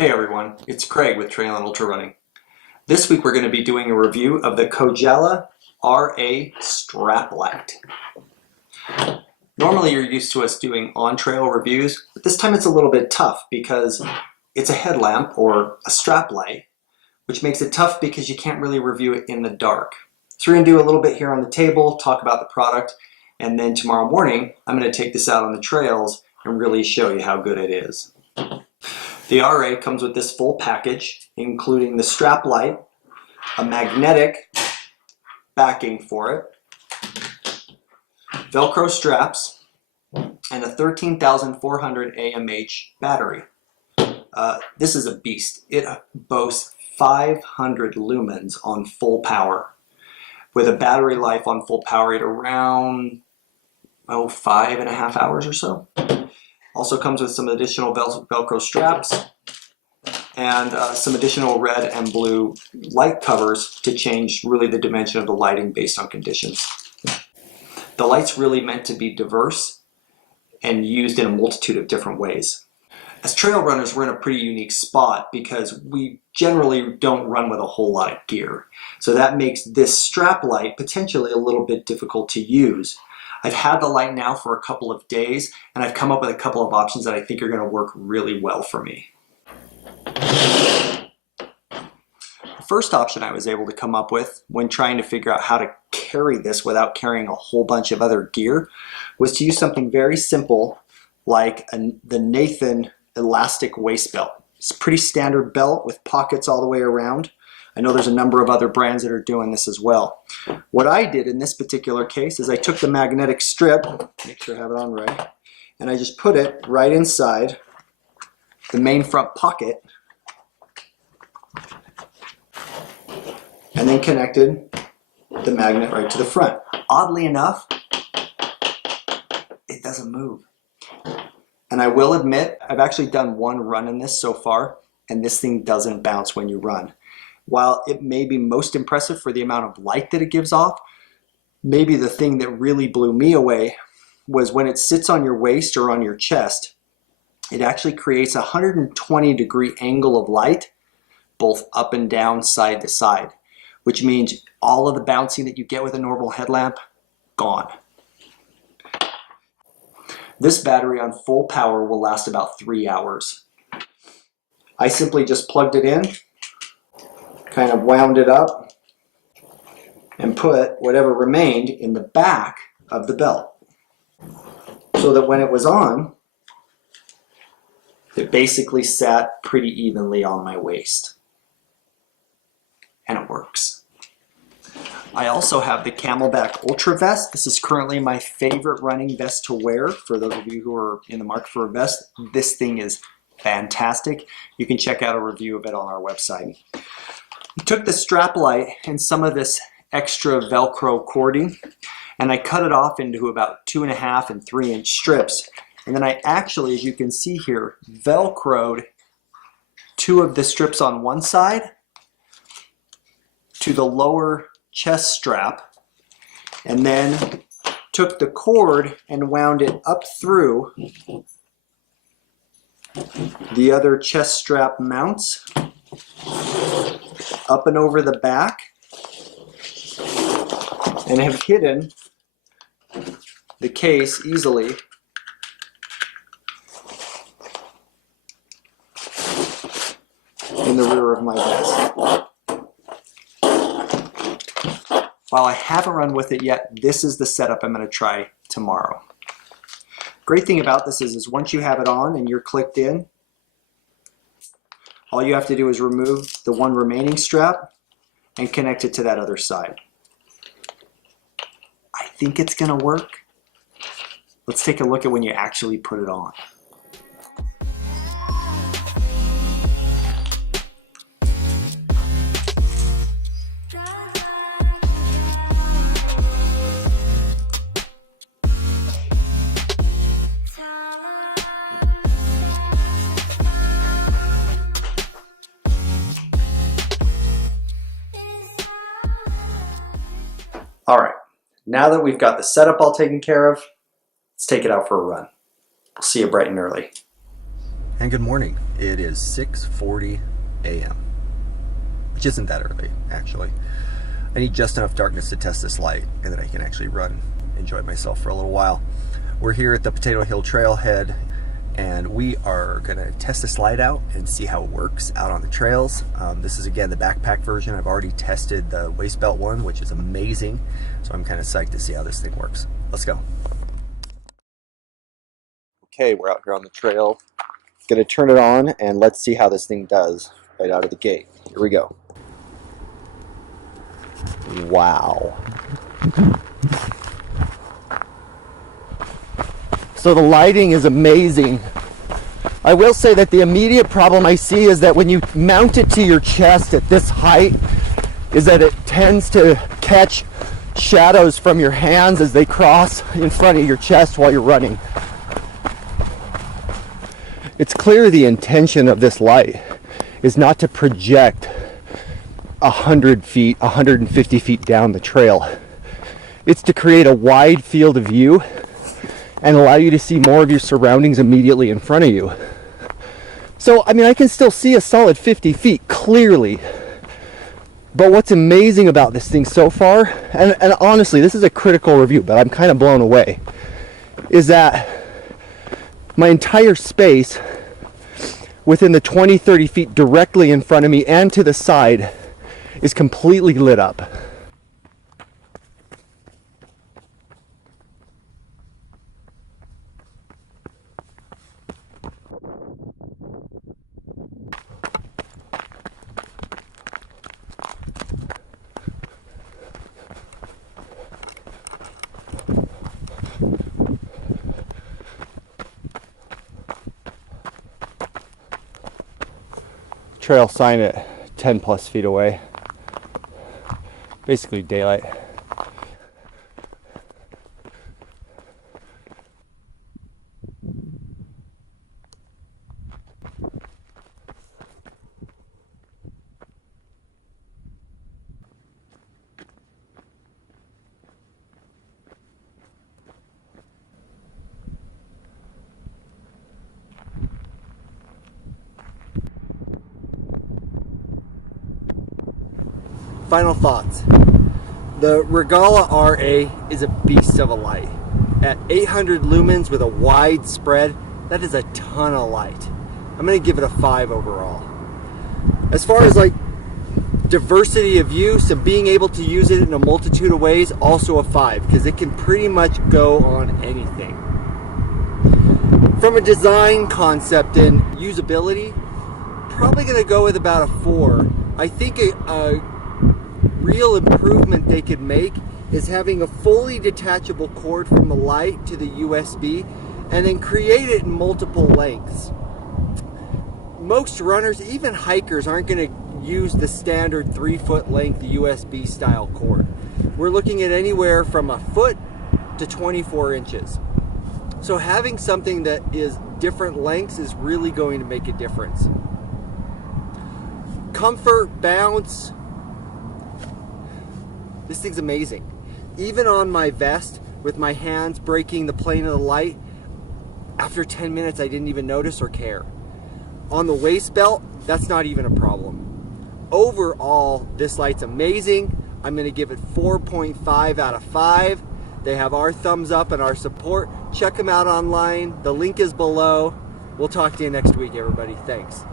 Hey everyone, it's Craig with Trail and Ultra Running. This week we're going to be doing a review of the Kogalla RA Strap Light. Normally you're used to us doing on-trail reviews, but this time it's a little bit tough because it's a headlamp or a strap light, which makes it tough because you can't really review it in the dark. So we're going to do a little bit here on the table, talk about the product, and then tomorrow morning I'm going to take this out on the trails and really show you how good it is. The RA comes with this full package, including the strap light, a magnetic backing for it, Velcro straps, and a 13,400 AMH battery. This is a beast. It boasts 500 lumens on full power, with a battery life on full power at around 5.5 hours or so. Also comes with some additional Velcro straps and some additional red and blue light covers to change really the dimension of the lighting based on conditions. The light's really meant to be diverse and used in a multitude of different ways. As trail runners, we're in a pretty unique spot because we generally don't run with a whole lot of gear. So that makes this strap light potentially a little bit difficult to use. I've had the light now for a couple of days, and I've come up with a couple of options that I think are going to work really well for me. The first option I was able to come up with when trying to figure out how to carry this without carrying a whole bunch of other gear was to use something very simple like the Nathan elastic waist belt. It's a pretty standard belt with pockets all the way around. I know there's a number of other brands that are doing this as well. What I did in this particular case is I took the magnetic strip, make sure I have it on right, and I just put it right inside the main front pocket and then connected the magnet right to the front. Oddly enough, it doesn't move. And I will admit, I've actually done one run in this so far, and this thing doesn't bounce when you run. While it may be most impressive for the amount of light that it gives off, maybe the thing that really blew me away was when it sits on your waist or on your chest, it actually creates a 120-degree angle of light, both up and down, side to side, which means all of the bouncing that you get with a normal headlamp, gone. This battery on full power will last about 3 hours. I simply just plugged it in, kind of wound it up, and put whatever remained in the back of the belt. So that when it was on, it basically sat pretty evenly on my waist. And it works. I also have the Camelback Ultra Vest. This is currently my favorite running vest to wear. For those of you who are in the market for a vest, this thing is fantastic. You can check out a review of it on our website. I took the strap light and some of this extra Velcro cording, and I cut it off into about 2.5 and 3-inch strips. And then I actually, as you can see here, Velcroed 2 of the strips on one side to the lower chest strap, and then took the cord and wound it up through the other chest strap mounts, up and over the back, and have hidden the case easily in the rear of my vest. While I haven't run with it yet, this is the setup I'm going to try tomorrow. Great thing about this is once you have it on and you're clicked in, all you have to do is remove the one remaining strap and connect it to that other side. I think it's going to work. Let's take a look at when you actually put it on. All right, now that we've got the setup all taken care of, let's take it out for a run. We'll see you bright and early. And good morning. It is 6:40 a.m., which isn't that early, actually. I need just enough darkness to test this light, and then I can actually run, enjoy myself for a little while. We're here at the Potato Hill Trailhead, and we are gonna test this light out and see how it works out on the trails. This is, again, the backpack version. I've already tested the waist belt one, which is amazing, so I'm kind of psyched to see how this thing works. Let's go. Okay, we're out here on the trail. Gonna turn it on and let's see how this thing does right out of the gate. Here we go. Wow. So the lighting is amazing. I will say that the immediate problem I see is that when you mount it to your chest at this height, is that it tends to catch shadows from your hands as they cross in front of your chest while you're running. It's clear the intention of this light is not to project 100 feet, 150 feet down the trail. It's to create a wide field of view and allow you to see more of your surroundings immediately in front of you. So, I mean, I can still see a solid 50 feet clearly. But what's amazing about this thing so far, and honestly, this is a critical review, but I'm kind of blown away, is that my entire space within the 20-30 feet directly in front of me and to the side is completely lit up. Trail sign at 10 plus feet away. Basically daylight. Final thoughts. The Kogalla RA is a beast of a light. At 800 lumens with a wide spread, that is a ton of light. I'm gonna give it a 5 overall. As far as like diversity of use and being able to use it in a multitude of ways, also a 5, because it can pretty much go on anything. From a design concept and usability, probably gonna go with about a 4. I think a real improvement they could make is having a fully detachable cord from the light to the USB and then create it in multiple lengths. Most runners, even hikers, aren't going to use the standard 3-foot length USB style cord. We're looking at anywhere from a foot to 24 inches. So having something that is different lengths is really going to make a difference. Comfort, bounce, this thing's amazing. Even on my vest, with my hands breaking the plane of the light, after 10 minutes I didn't even notice or care. On the waist belt, that's not even a problem. Overall, this light's amazing. I'm gonna give it 4.5 out of 5. They have our thumbs up and our support. Check them out online. The link is below. We'll talk to you next week, everybody. Thanks.